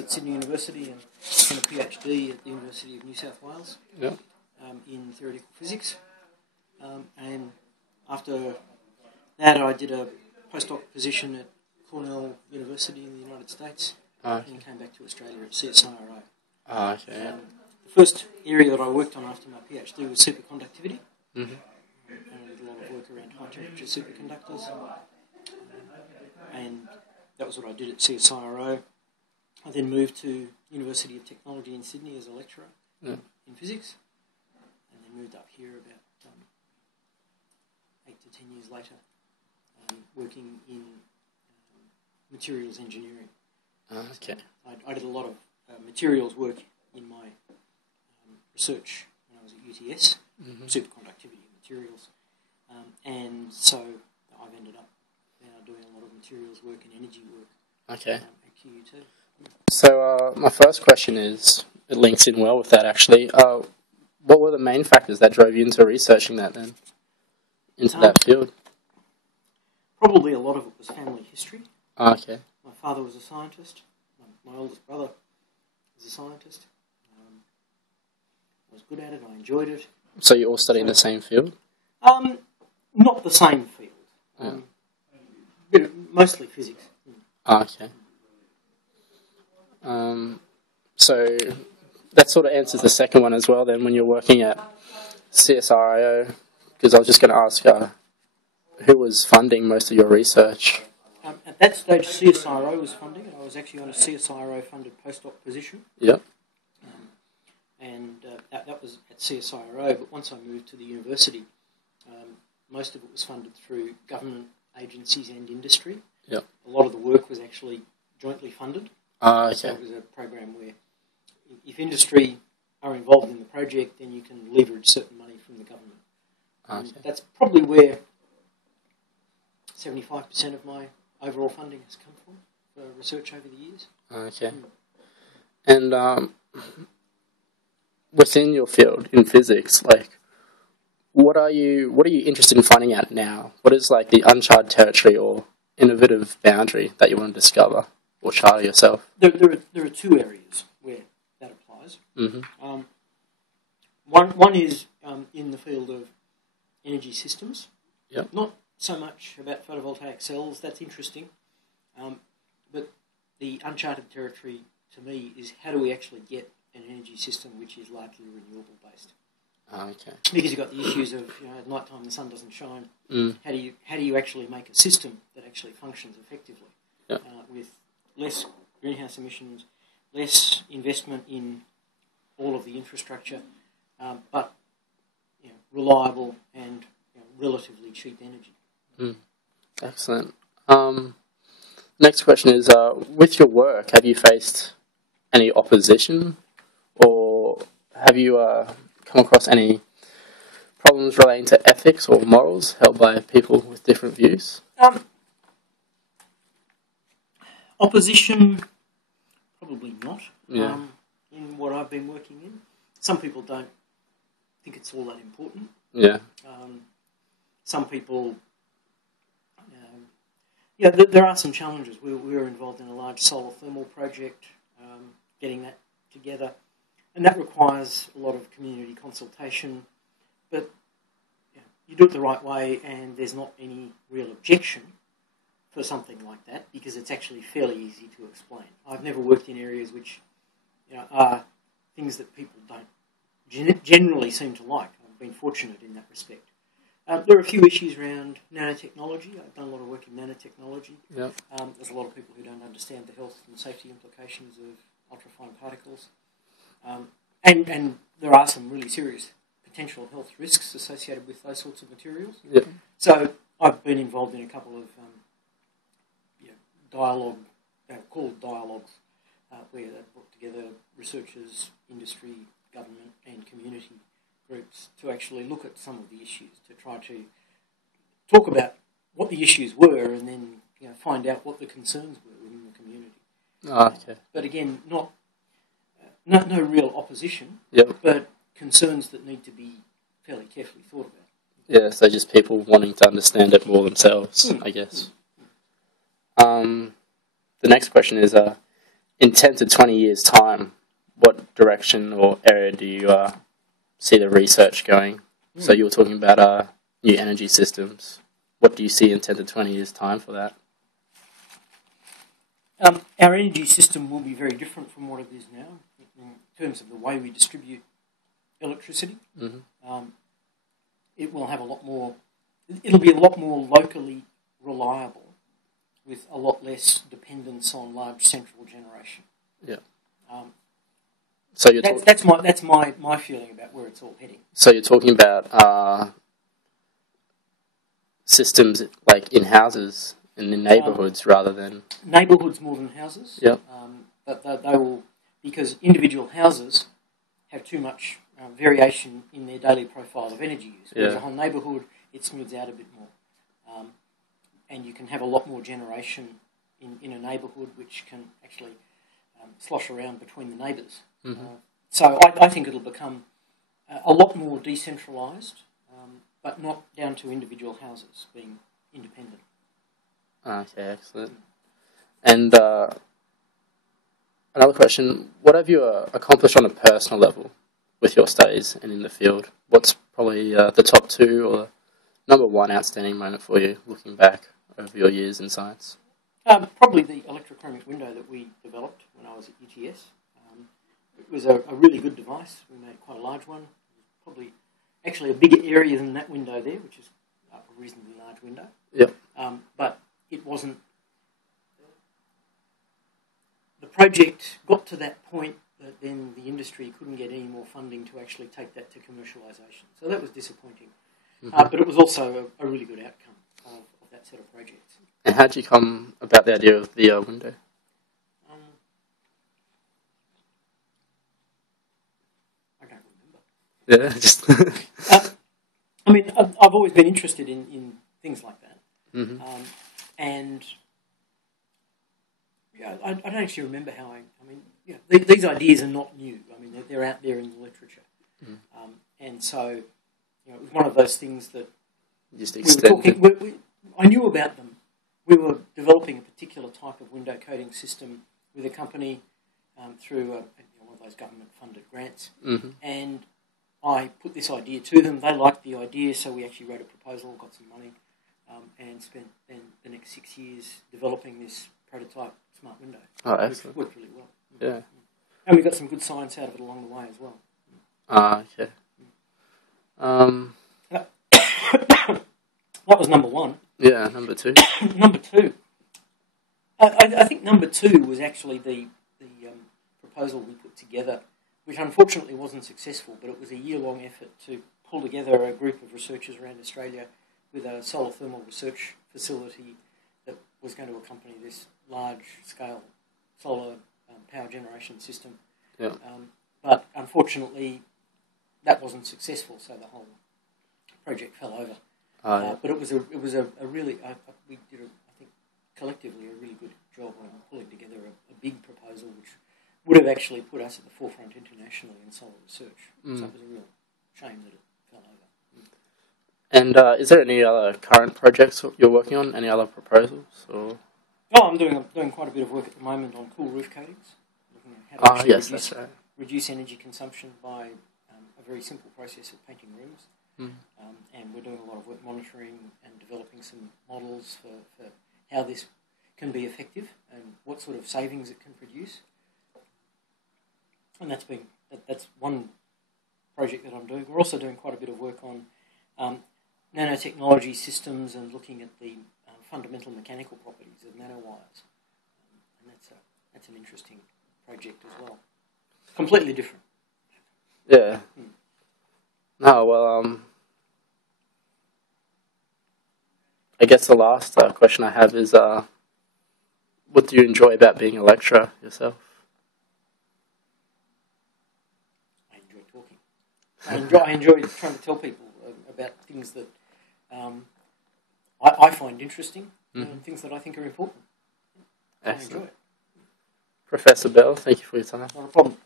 at Sydney University and a PhD at the University of New South Wales in theoretical physics. And after that, I did a postdoc position at Cornell University in the United States and came back to Australia at CSIRO. The first area that I worked on after my PhD was superconductivity. And I did a lot of work around high-temperature superconductors. And that was what I did at CSIRO. I then moved to University of Technology in Sydney as a lecturer in physics, and then moved up here about 8 to 10 years later, working in materials engineering. I did a lot of materials work in my research when I was at UTS, superconductivity materials, and so I've ended up now doing a lot of materials work and energy work at QUT. So my first question is, it links in well with that actually. What were the main factors that drove you into researching that then, into that field? Probably a lot of it was family history. My father was a scientist. My oldest brother was a scientist. I was good at it. I enjoyed it. So you all study in the same field? Not the same field. But mostly physics. So that sort of answers the second one as well then, when you're working at CSIRO, because I was just going to ask who was funding most of your research? At that stage, CSIRO was funding it. I was actually on a CSIRO-funded postdoc position. And that was at CSIRO, but once I moved to the university, most of it was funded through government agencies and industry. A lot of the work was actually jointly funded. So it was a program where if industry are involved in the project, then you can leverage certain money from the government. That's probably where 75% of my overall funding has come from for research over the years. And within your field in physics, like, what are you interested in finding out now? What is like the uncharted territory or innovative boundary that you want to discover or chart yourself? There are two areas where that applies. One is in the field of energy systems. Not so much about photovoltaic cells. That's interesting. But the uncharted territory to me is how do we actually get an energy system which is largely renewable based? Because you've got the issues of, at night time the sun doesn't shine. How do you actually make a system that actually functions effectively with less greenhouse emissions, less investment in all of the infrastructure, but reliable and relatively cheap energy. Excellent. Next question is, with your work, have you faced any opposition, or have you come across any problems relating to ethics or morals held by people with different views? Opposition, probably not. In what I've been working in, some people don't think it's all that important. Some people, there are some challenges. We were involved in a large solar thermal project, getting that together, and that requires a lot of community consultation. But you do it the right way, and there's not any real objection for something like that because it's actually fairly easy to explain. I've never worked in areas which are things that people don't generally seem to like. I've been fortunate in that respect. There are a few issues around nanotechnology. I've done a lot of work in nanotechnology. There's a lot of people who don't understand the health and safety implications of ultrafine particles. And there are some really serious potential health risks associated with those sorts of materials. So I've been involved in a couple of called dialogues, where they've brought together researchers, industry, government and community groups to actually look at some of the issues, to try to talk about what the issues were and then find out what the concerns were within the community. But again, no real opposition, but concerns that need to be fairly carefully thought about. So just people wanting to understand it more themselves, I guess. The next question is, in 10 to 20 years' time, what direction or area do you see the research going? So you were talking about new energy systems. What do you see in 10 to 20 years' time for that? Our energy system will be very different from what it is now in terms of the way we distribute electricity. It will have a lot more. It'll be a lot more locally reliable, with a lot less dependence on large central generation. Yeah. So you're that's my feeling about where it's all heading. So you're talking about systems like in houses and in neighbourhoods rather than neighbourhoods more than houses. Yeah. But they will, because individual houses have too much variation in their daily profile of energy use. Whereas a whole neighbourhood, it smooths out a bit more. And you can have a lot more generation in a neighbourhood, which can actually slosh around between the neighbours. So I think it'll become a lot more decentralised, but not down to individual houses being independent. Okay, excellent. And another question, what have you accomplished on a personal level with your studies and in the field? What's probably the top two or number one outstanding moment for you looking back over your years in science? Probably the electrochromic window that we developed when I was at UTS. It was a really good device. We made quite a large one. Probably actually a bigger area than that window there, which is a reasonably large window. Yep. But it wasn't... The project got to that point that then the industry couldn't get any more funding to actually take that to commercialisation. So that was disappointing. But it was also a really good outcome of that set of projects. And how did you come about the idea of the window? I don't remember. Yeah, just... I mean, I've always been interested in things like that. And yeah, I don't actually remember how I mean, yeah, these ideas are not new. I mean, they're out there in the literature. And so, you know, it was one of those things that just we were talking... I knew about them. We were developing a particular type of window coating system with a company through one of those government-funded grants. And I put this idea to them. They liked the idea, so we actually wrote a proposal, got some money, and spent then the next 6 years developing this prototype smart window. Oh, excellent. Which worked really well. Yeah. And we got some good science out of it along the way as well. Okay. That was number one. Yeah, number two. Number two. I think number two was actually the proposal we put together, which unfortunately wasn't successful, but it was a year-long effort to pull together a group of researchers around Australia with a solar thermal research facility that was going to accompany this large-scale solar power generation system. Yeah. But unfortunately, that wasn't successful, so the whole project fell over. Yeah. But it was a really we did I think collectively a really good job on pulling together a big proposal which would have actually put us at the forefront internationally in solar research. So it was a real shame that it fell over. And is there any other current projects you're working on? Any other proposals? Or? Oh, I'm doing quite a bit of work at the moment on cool roof coatings, looking at how to actually reduce energy consumption by a very simple process of painting rooms. And we're doing a lot of work monitoring and developing some models for how this can be effective and what sort of savings it can produce. And that's one project that I'm doing. We're also doing quite a bit of work on nanotechnology systems and looking at the fundamental mechanical properties of nanowires. And that's an interesting project as well. Completely different. Yeah. No, well, I guess the last question I have is, what do you enjoy about being a lecturer yourself? I enjoy talking. I enjoy trying to tell people about things that I find interesting and things that I think are important. I enjoy it. Professor Bell, thank you for your time. Not a problem.